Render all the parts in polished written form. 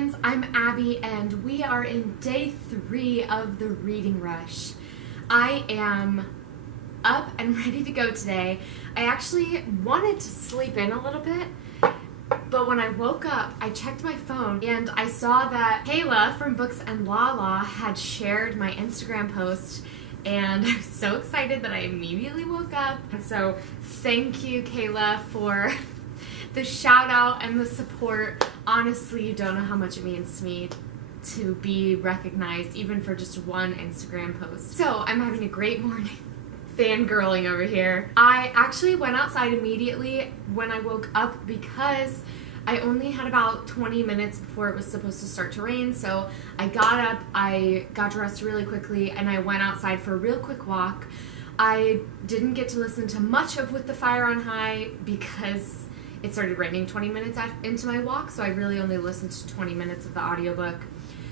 friends, I'm Abby and we are in day 3 of the reading rush. I am up and ready to go today. I actually wanted to sleep in a little bit, but when I woke up, I checked my phone and I saw that Kayla from Books and Lala had shared my Instagram post, and I was so excited that I immediately woke up. And so thank you, Kayla, for the shout out and the support. Honestly, you don't know how much it means to me to be recognized, even for just one Instagram post. So I'm having a great morning. Fangirling over here. I actually went outside immediately when I woke up because I only had about 20 minutes before it was supposed to start to rain. So I got up, I got dressed really quickly, and I went outside for a real quick walk. I didn't get to listen to much of With the Fire on High because it started raining 20 minutes into my walk, so I really only listened to 20 minutes of the audiobook.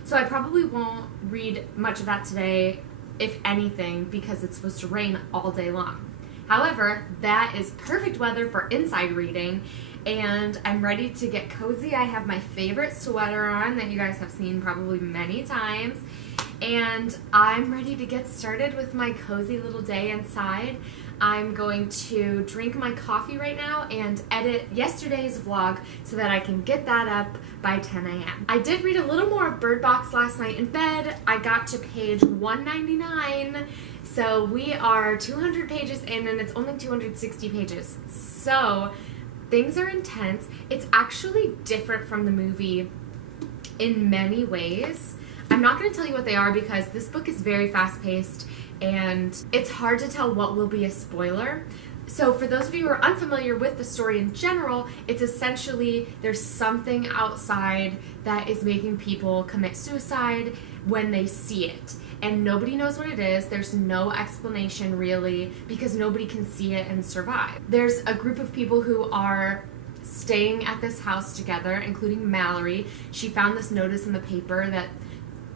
So I probably won't read much of that today, if anything, because it's supposed to rain all day long. However, that is perfect weather for inside reading, and I'm ready to get cozy. I have my favorite sweater on that you guys have seen probably many times, and I'm ready to get started with my cozy little day inside. I'm going to drink my coffee right now and edit yesterday's vlog so that I can get that up by 10 a.m. I did read a little more of Bird Box last night in bed. I got to page 199, so we are 200 pages in and it's only 260 pages. So things are intense. It's actually different from the movie in many ways. I'm not going to tell you what they are because this book is very fast-paced and it's hard to tell what will be a spoiler. So for those of you who are unfamiliar with the story in general, it's essentially there's something outside that is making people commit suicide when they see it. And nobody knows what it is. There's no explanation really because nobody can see it and survive. There's a group of people who are staying at this house together, including Mallory. She found this notice in the paper that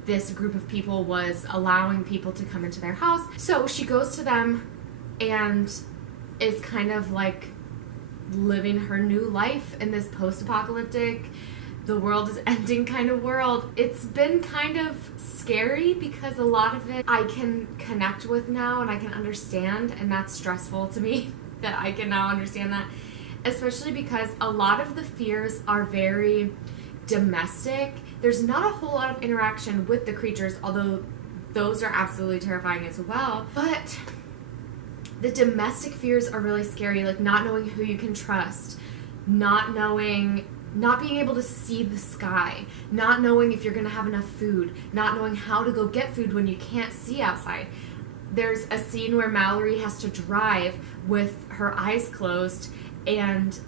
this group of people was allowing people to come into their house. So she goes to them and is kind of like living her new life in this post-apocalyptic, the world is ending kind of world. It's been kind of scary because a lot of it I can connect with now and I can understand, and that's stressful to me that I can now understand that, especially because a lot of the fears are very domestic. There's not a whole lot of interaction with the creatures, although those are absolutely terrifying as well. But the domestic fears are really scary, like not knowing who you can trust, not being able to see the sky, not knowing if you're going to have enough food, not knowing how to go get food when you can't see outside. There's a scene where Mallory has to drive with her eyes closed, and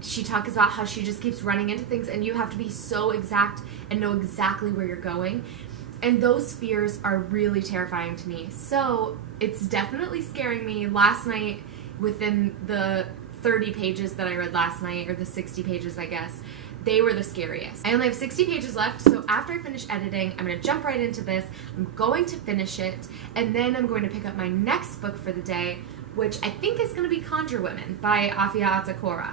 she talks about how she just keeps running into things and you have to be so exact and know exactly where you're going. And those fears are really terrifying to me. So it's definitely scaring me. Last night, within the 30 pages that I read last night, or the 60 pages I guess, they were the scariest. I only have 60 pages left, so after I finish editing, I'm going to jump right into this. I'm going to finish it, and then I'm going to pick up my next book for the day, which I think is going to be Conjure Women by Afia Atakora.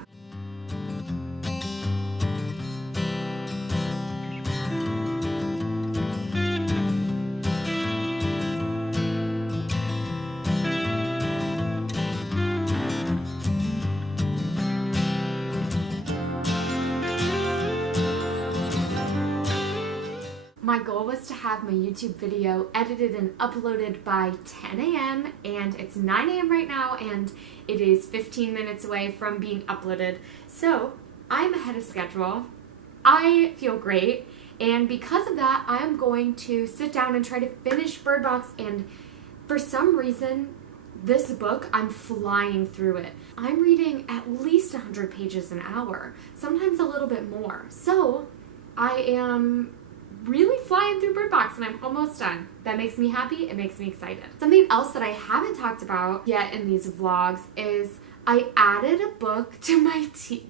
My goal was to have my YouTube video edited and uploaded by 10 a.m. and it's 9 a.m. right now and it is 15 minutes away from being uploaded. So I'm ahead of schedule. I feel great, and because of that I'm going to sit down and try to finish Bird Box, and for some reason this book, I'm flying through it. I'm reading at least 100 pages an hour, sometimes a little bit more. So I am really flying through Bird Box and I'm almost done. That makes me happy, it makes me excited. Something else that I haven't talked about yet in these vlogs is I added a book to my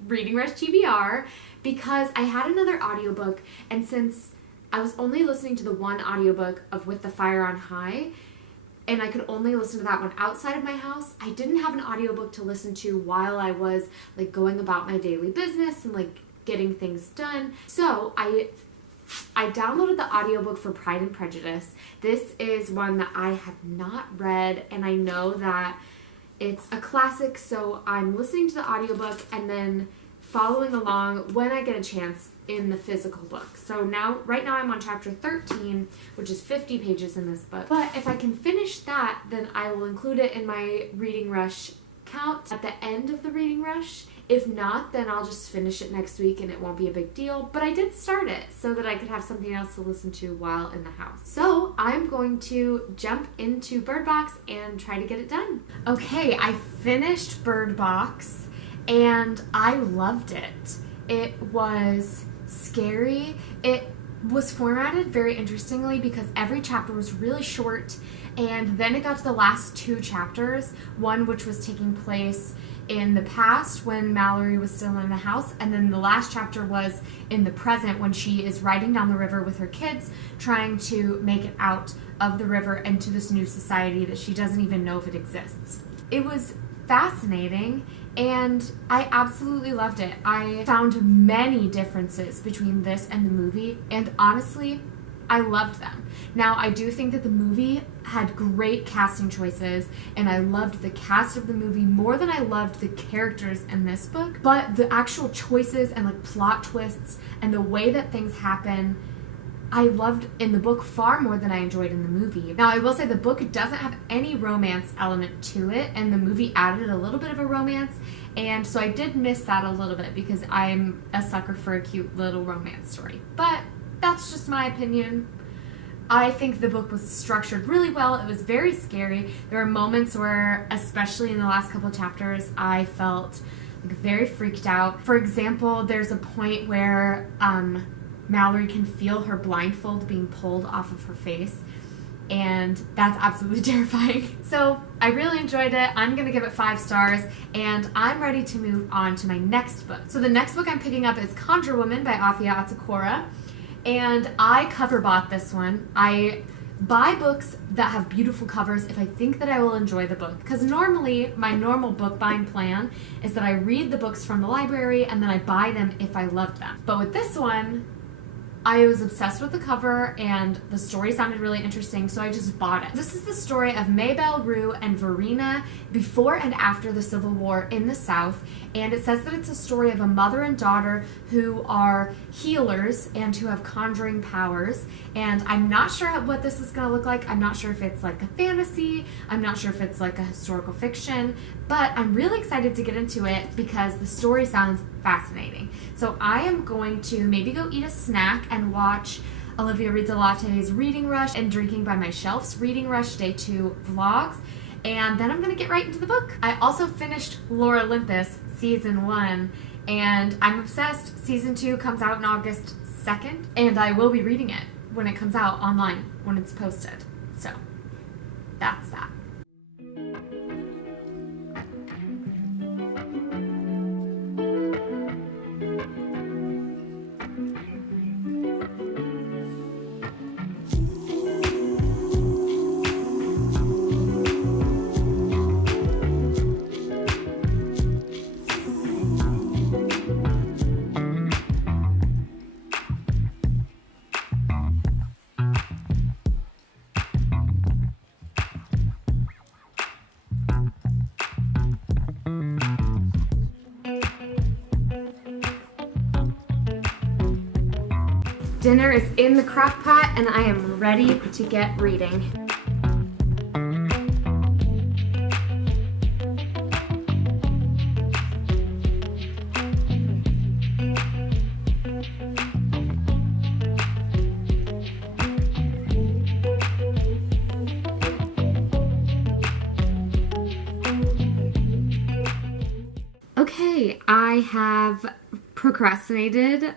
Reading Rush TBR because I had another audiobook, and since I was only listening to the one audiobook of With the Fire on High, and I could only listen to that one outside of my house, I didn't have an audiobook to listen to while I was like going about my daily business and like getting things done. So I I downloaded the audiobook for Pride and Prejudice. This is one that I have not read, and I know that it's a classic, so I'm listening to the audiobook and then following along when I get a chance in the physical book. So right now I'm on chapter 13, which is 50 pages in this book. But if I can finish that, then I will include it in my reading rush count at the end of the reading rush. If not, then I'll just finish it next week and it won't be a big deal. But I did start it so that I could have something else to listen to while in the house. So I'm going to jump into Bird Box and try to get it done. Okay, I finished Bird Box and I loved it. It was scary. It was formatted very interestingly because every chapter was really short, and then it got to the last 2 chapters, one which was taking place in the past when Mallory was still in the house, and then the last chapter was in the present when she is riding down the river with her kids trying to make it out of the river into this new society that she doesn't even know if it exists. It was fascinating and I absolutely loved it. I found many differences between this and the movie, and honestly, I loved them. Now, I do think that the movie had great casting choices, and I loved the cast of the movie more than I loved the characters in this book, but the actual choices and like plot twists and the way that things happen, I loved in the book far more than I enjoyed in the movie. Now, I will say the book doesn't have any romance element to it, and the movie added a little bit of a romance, and so I did miss that a little bit because I'm a sucker for a cute little romance story. But that's just my opinion. I think the book was structured really well. It was very scary. There were moments where, especially in the last couple of chapters, I felt like very freaked out. For example, there's a point where Mallory can feel her blindfold being pulled off of her face, and that's absolutely terrifying. So I really enjoyed it. I'm gonna give it 5 stars, and I'm ready to move on to my next book. So the next book I'm picking up is Conjure Women by Afia Atakora, and I cover bought this one. I buy books that have beautiful covers if I think that I will enjoy the book, because normally my normal book buying plan is that I read the books from the library and then I buy them if I love them. But with this one, I was obsessed with the cover and the story sounded really interesting, so I just bought it. This is the story of Maybelle Rue and Verena before and after the Civil War in the South, and it says that it's a story of a mother and daughter who are healers and who have conjuring powers, and I'm not sure what this is going to look like. I'm not sure if it's like a fantasy, I'm not sure if it's like a historical fiction, but I'm really excited to get into it because the story sounds fascinating. So I am going to maybe go eat a snack and watch Olivia Reads a Latte's Reading Rush and Drinking by My Shelf's Reading Rush Day 2 vlogs, and then I'm going to get right into the book. I also finished Lore Olympus Season 1, and I'm obsessed. Season 2 comes out on August 2nd, and I will be reading it when it comes out online, when it's posted. So, that's that. Dinner is in the crock pot and I am ready to get reading. Okay, I have procrastinated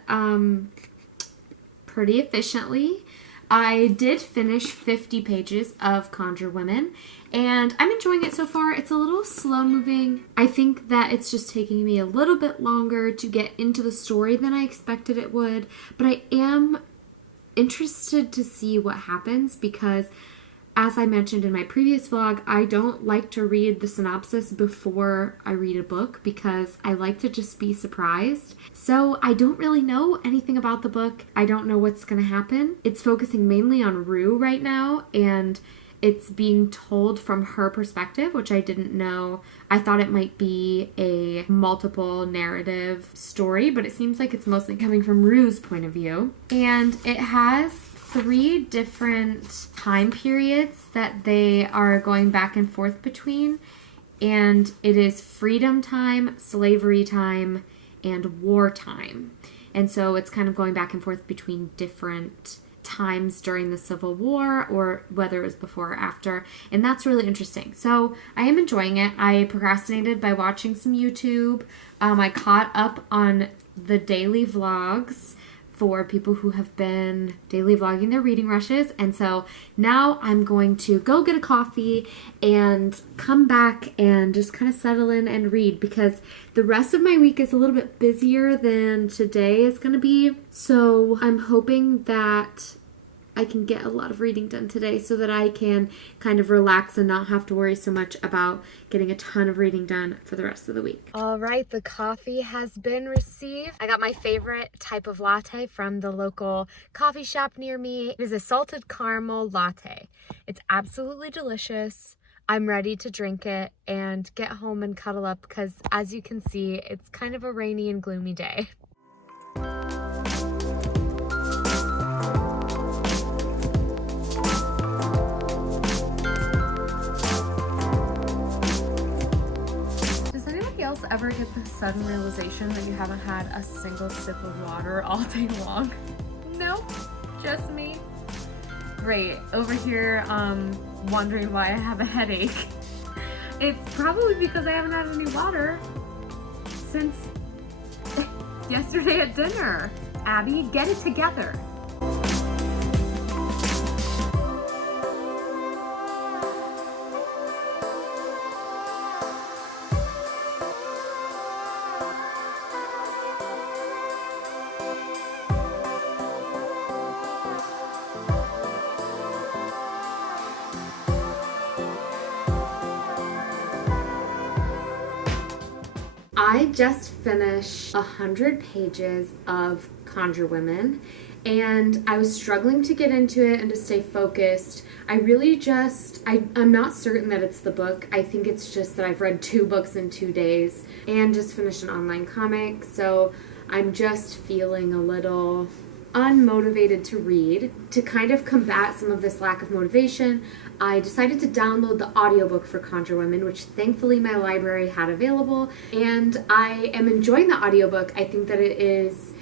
pretty efficiently. I did finish 50 pages of Conjure Women, and I'm enjoying it so far. It's a little slow moving. I think that it's just taking me a little bit longer to get into the story than I expected it would, but I am interested to see what happens because As I mentioned in my previous vlog, I don't like to read the synopsis before I read a book because I like to just be surprised. So I don't really know anything about the book. I don't know what's going to happen. It's focusing mainly on Rue right now, and it's being told from her perspective, which I didn't know. I thought it might be a multiple narrative story, but it seems like it's mostly coming from Rue's point of view. And it has 3 different time periods that they are going back and forth between. And it is freedom time, slavery time, and wartime. And so it's kind of going back and forth between different times during the Civil War, or whether it was before or after, and that's really interesting. So I am enjoying it. I procrastinated by watching some YouTube. I caught up on the daily vlogs for people who have been daily vlogging their reading rushes, and so now I'm going to go get a coffee and come back and just kind of settle in and read, because the rest of my week is a little bit busier than today is going to be. So I'm hoping that I can get a lot of reading done today so that I can kind of relax and not have to worry so much about getting a ton of reading done for the rest of the week. All right, the coffee has been received. I got my favorite type of latte from the local coffee shop near me. It is a salted caramel latte. It's absolutely delicious. I'm ready to drink it and get home and cuddle up because, as you can see, it's kind of a rainy and gloomy day. Else ever get the sudden realization that you haven't had a single sip of water all day long? Nope, just me. Great. Over here, wondering why I have a headache. It's probably because I haven't had any water since yesterday at dinner. Abby, get it together. I just finished 100 pages of Conjure Women, and I was struggling to get into it and to stay focused. I'm not certain that it's the book. I think it's just that I've read 2 books in 2 days and just finished an online comic, so I'm just feeling a little unmotivated to read. To kind of combat some of this lack of motivation, I decided to download the audiobook for Conjure Women, which thankfully my library had available, and I am enjoying the audiobook. I think that it is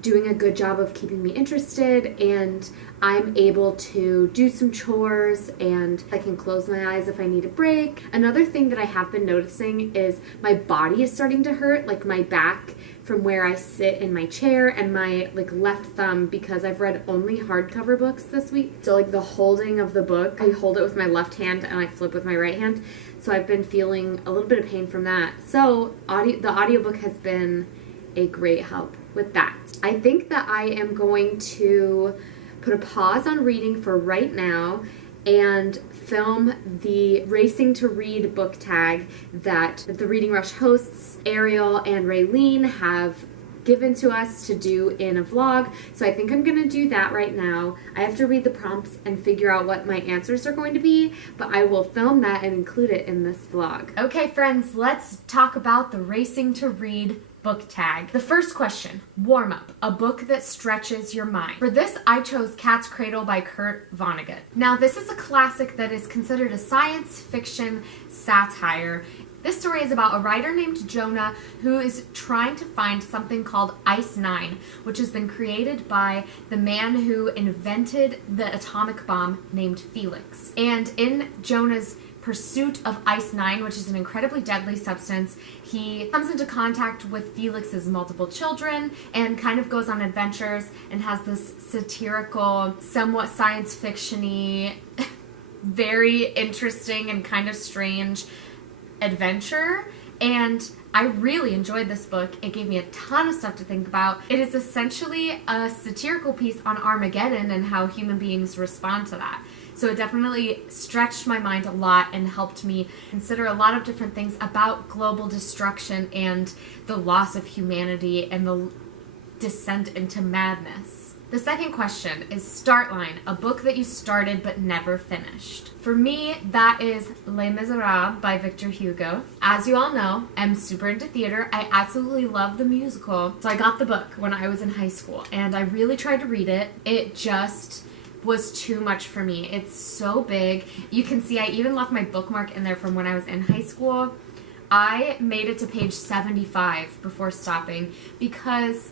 doing a good job of keeping me interested, and I'm able to do some chores, and I can close my eyes if I need a break. Another thing that I have been noticing is my body is starting to hurt, like my back from where I sit in my chair, and my left thumb, because I've read only hardcover books this week. So the holding of the book, I hold it with my left hand and I flip with my right hand. So I've been feeling a little bit of pain from that. So the audiobook has been a great help with that. I think that I am going to put a pause on reading for right now and film the Racing to Read book tag that the Reading Rush hosts Ariel and Raylene have given to us to do in a vlog. So I think I'm gonna do that right now. I have to read the prompts and figure out what my answers are going to be, but I will film that and include it in this vlog. Okay friends, let's talk about the Racing to Read book tag. The first question, warm up, a book that stretches your mind. For this, I chose Cat's Cradle by Kurt Vonnegut. Now, this is a classic that is considered a science fiction satire. This story is about a writer named Jonah who is trying to find something called Ice 9, which has been created by the man who invented the atomic bomb named Felix. And in Jonah's pursuit of Ice 9, which is an incredibly deadly substance, he comes into contact with Felix's multiple children and kind of goes on adventures and has this satirical, somewhat science fiction-y, very interesting and kind of strange adventure. And I really enjoyed this book. It gave me a ton of stuff to think about. It is essentially a satirical piece on Armageddon and how human beings respond to that. So it definitely stretched my mind a lot and helped me consider a lot of different things about global destruction and the loss of humanity and the descent into madness. The second question is start line, a book that you started but never finished. For me, that is Les Miserables by Victor Hugo. As you all know, I'm super into theater. I absolutely love the musical. So I got the book when I was in high school and I really tried to read it. It just was too much for me. It's so big. You can see I even left my bookmark in there from when I was in high school. I made it to page 75 before stopping because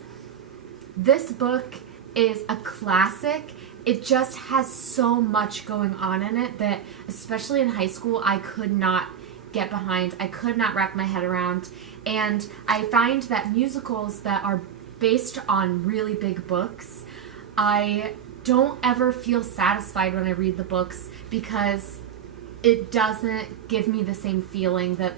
this book is a classic. It just has so much going on in it that, especially in high school, I could not get behind. I could not wrap my head around. And I find that musicals that are based on really big books, I don't ever feel satisfied when I read the books because it doesn't give me the same feeling that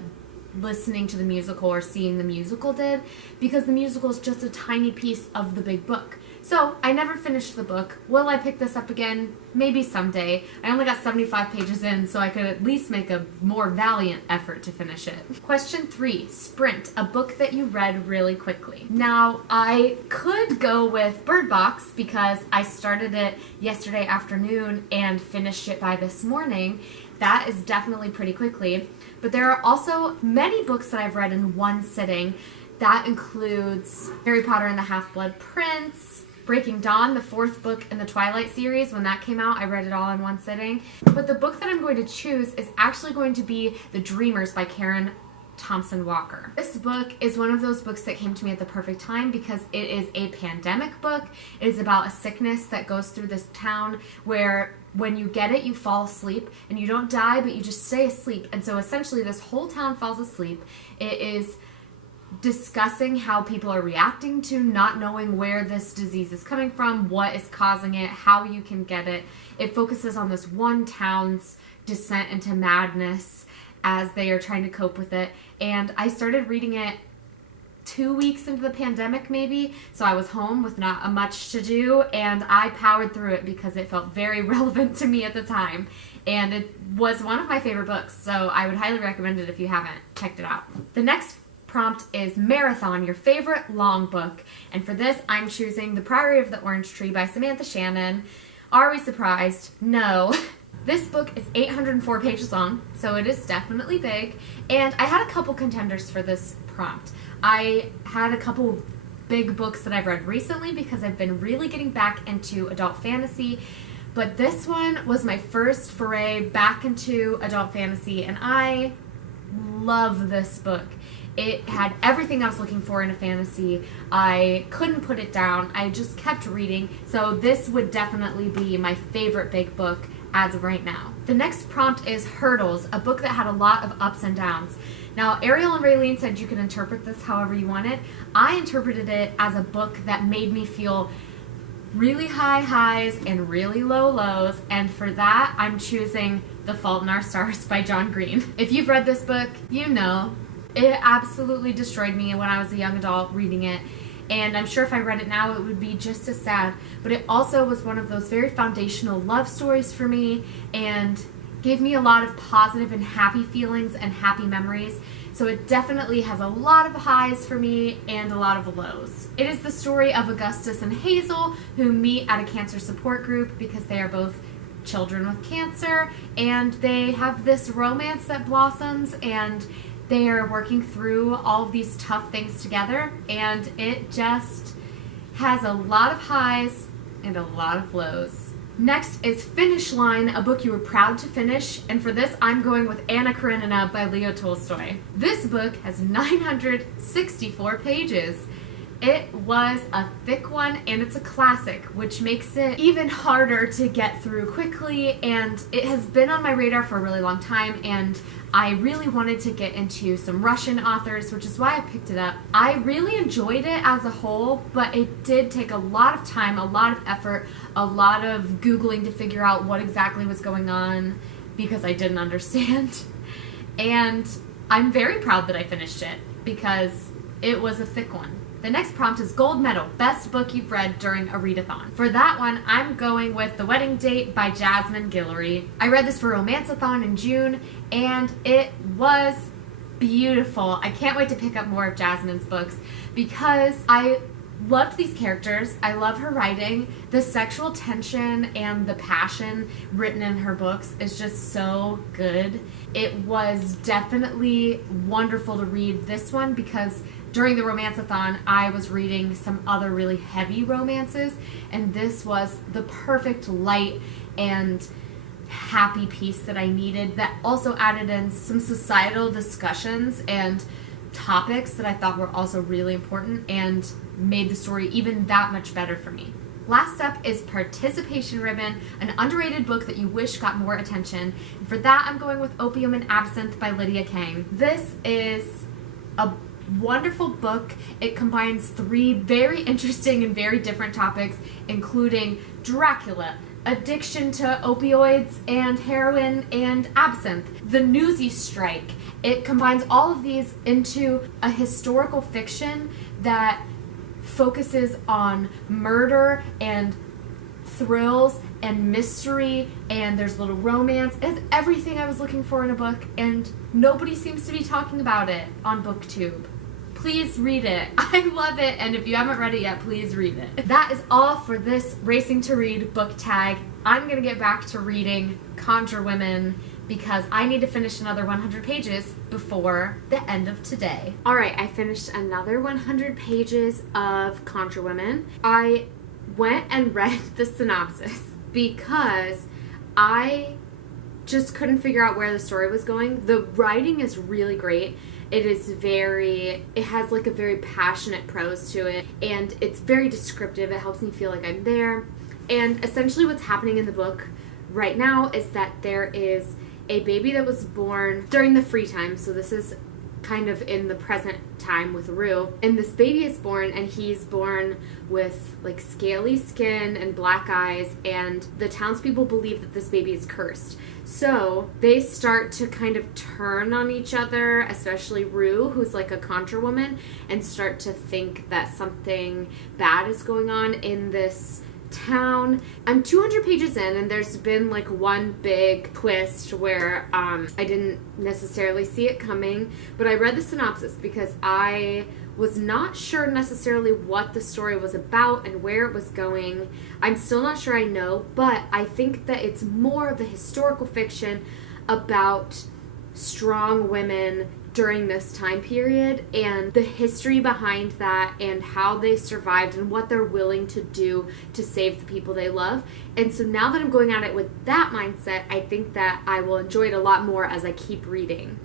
listening to the musical or seeing the musical did, because the musical is just a tiny piece of the big book. So I never finished the book. Will I pick this up again? Maybe someday. I only got 75 pages in, so I could at least make a more valiant effort to finish it. Question 3, Sprint, a book that you read really quickly. Now, I could go with Bird Box because I started it yesterday afternoon and finished it by this morning. That is definitely pretty quickly. But there are also many books that I've read in one sitting. That includes Harry Potter and the Half-Blood Prince, Breaking Dawn, the 4th book in the Twilight series. When that came out, I read it all in one sitting. But the book that I'm going to choose is actually going to be The Dreamers by Karen Thompson Walker. This book is one of those books that came to me at the perfect time because it is a pandemic book. It is about a sickness that goes through this town where when you get it, you fall asleep, and you don't die, but you just stay asleep. And so essentially this whole town falls asleep. It is discussing how people are reacting to not knowing where this disease is coming from, what is causing it, how you can get it. It focuses on this one town's descent into madness as they are trying to cope with it. And I started reading it 2 weeks into the pandemic maybe, so I was home with not much to do, and I powered through it because it felt very relevant to me at the time. And it was one of my favorite books, so I would highly recommend it if you haven't checked it out. The next prompt is Marathon, your favorite long book. And for this, I'm choosing The Priory of the Orange Tree by Samantha Shannon. Are we surprised? No. This book is 804 pages long, so it is definitely big. And I had a couple contenders for this prompt. I had a couple big books that I've read recently because I've been really getting back into adult fantasy. But this one was my first foray back into adult fantasy, and I love this book. It had everything I was looking for in a fantasy. I couldn't put it down. I just kept reading. So this would definitely be my favorite big book as of right now. The next prompt is Hurdles, a book that had a lot of ups and downs. Now, Ariel and Raylene said you can interpret this however you wanted. I interpreted it as a book that made me feel really high highs and really low lows, and for that, I'm choosing The Fault in Our Stars by John Green. If you've read this book, you know it absolutely destroyed me when I was a young adult reading it, and I'm sure if I read it now, it would be just as sad, but it also was one of those very foundational love stories for me, and gave me a lot of positive and happy feelings and happy memories. So it definitely has a lot of highs for me and a lot of lows. It is the story of Augustus and Hazel, who meet at a cancer support group because they are both children with cancer, and they have this romance that blossoms, and they are working through all of these tough things together, and it just has a lot of highs and a lot of lows. Next is Finish Line, a book you were proud to finish, and for this I'm going with Anna Karenina by Leo Tolstoy. This book has 964 pages. It was a thick one, and it's a classic, which makes it even harder to get through quickly, and it has been on my radar for a really long time, and I really wanted to get into some Russian authors, which is why I picked it up. I really enjoyed it as a whole, but it did take a lot of time, a lot of effort, a lot of Googling to figure out what exactly was going on because I didn't understand. And I'm very proud that I finished it because it was a thick one. The next prompt is gold medal, best book you've read during a readathon. For that one, I'm going with The Wedding Date by Jasmine Guillory. I read this for Romanceathon in June, and it was beautiful. I can't wait to pick up more of Jasmine's books because I loved these characters. I love her writing. The sexual tension and the passion written in her books is just so good. It was definitely wonderful to read this one because during the Romanceathon, I was reading some other really heavy romances, and this was the perfect light and happy piece that I needed that also added in some societal discussions and topics that I thought were also really important and made the story even that much better for me. Last up is Participation Ribbon, an underrated book that you wish got more attention. And for that, I'm going with Opium and Absinthe by Lydia Kang. This is a wonderful book. It combines 3 very interesting and very different topics, including Dracula, addiction to opioids and heroin and absinthe, the Newsy strike. It combines all of these into a historical fiction that focuses on murder and thrills and mystery, and there's a little romance. It's everything I was looking for in a book, and nobody seems to be talking about it on BookTube. Please read it. I love it, and if you haven't read it yet, please read it. That is all for this Racing to Read book tag. I'm gonna get back to reading Conjure Women because I need to finish another 100 pages before the end of today. All right, I finished another 100 pages of Conjure Women. I went and read the synopsis because I just couldn't figure out where the story was going. The writing is really great. It has like a very passionate prose to it, and it's very descriptive. It helps me feel like I'm there. And essentially what's happening in the book right now is that there is a baby that was born during the free time, so this is kind of in the present time with Rue, and this baby is born, and he's born with like scaly skin and black eyes, and the townspeople believe that this baby is cursed. So they start to kind of turn on each other, especially Rue, who's like a conjure woman, and start to think that something bad is going on in this town. I'm 200 pages in, and there's been like one big twist where I didn't necessarily see it coming, but I read the synopsis because I was not sure necessarily what the story was about and where it was going. I'm still not sure I know, but I think that it's more of a historical fiction about strong women during this time period and the history behind that and how they survived and what they're willing to do to save the people they love. And so now that I'm going at it with that mindset, I think that I will enjoy it a lot more as I keep reading.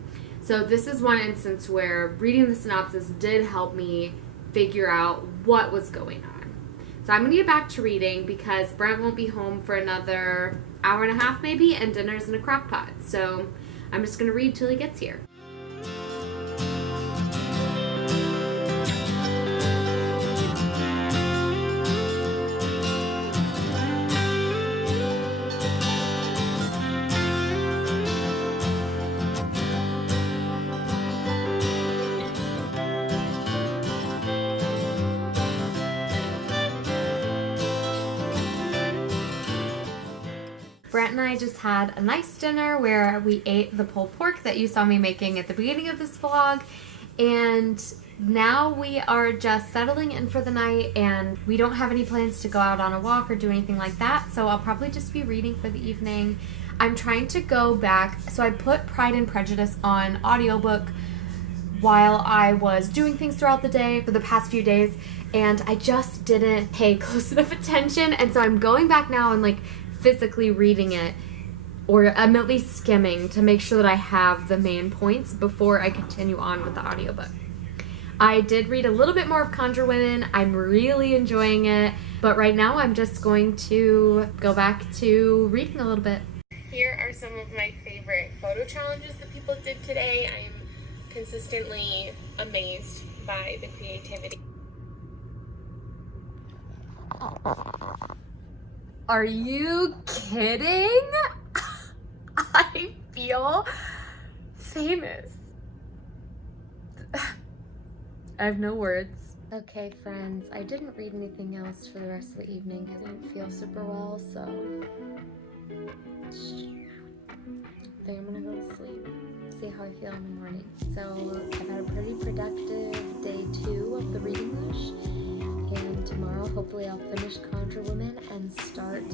So this is one instance where reading the synopsis did help me figure out what was going on. So I'm going to get back to reading because Brent won't be home for another hour and a half maybe, and dinner's in a crock pot. So I'm just going to read till he gets here. Brent and I just had a nice dinner where we ate the pulled pork that you saw me making at the beginning of this vlog, and now we are just settling in for the night, and we don't have any plans to go out on a walk or do anything like that, so I'll probably just be reading for the evening. I'm trying to go back, so I put Pride and Prejudice on audiobook while I was doing things throughout the day for the past few days, and I just didn't pay close enough attention, and so I'm going back now and like physically reading it, or I'm at least skimming to make sure that I have the main points before I continue on with the audiobook. I did read a little bit more of Conjure Women. I'm really enjoying it, but right now I'm just going to go back to reading a little bit. Here are some of my favorite photo challenges that people did today. I am consistently amazed by the creativity. Are you kidding? I feel famous. I have no words. Okay, friends, I didn't read anything else for the rest of the evening because I didn't feel super well, so I think I'm gonna go to sleep, see how I feel in the morning. So I've had a pretty productive day 2 of the reading rush, and tomorrow hopefully I'll finish Conjure Women and start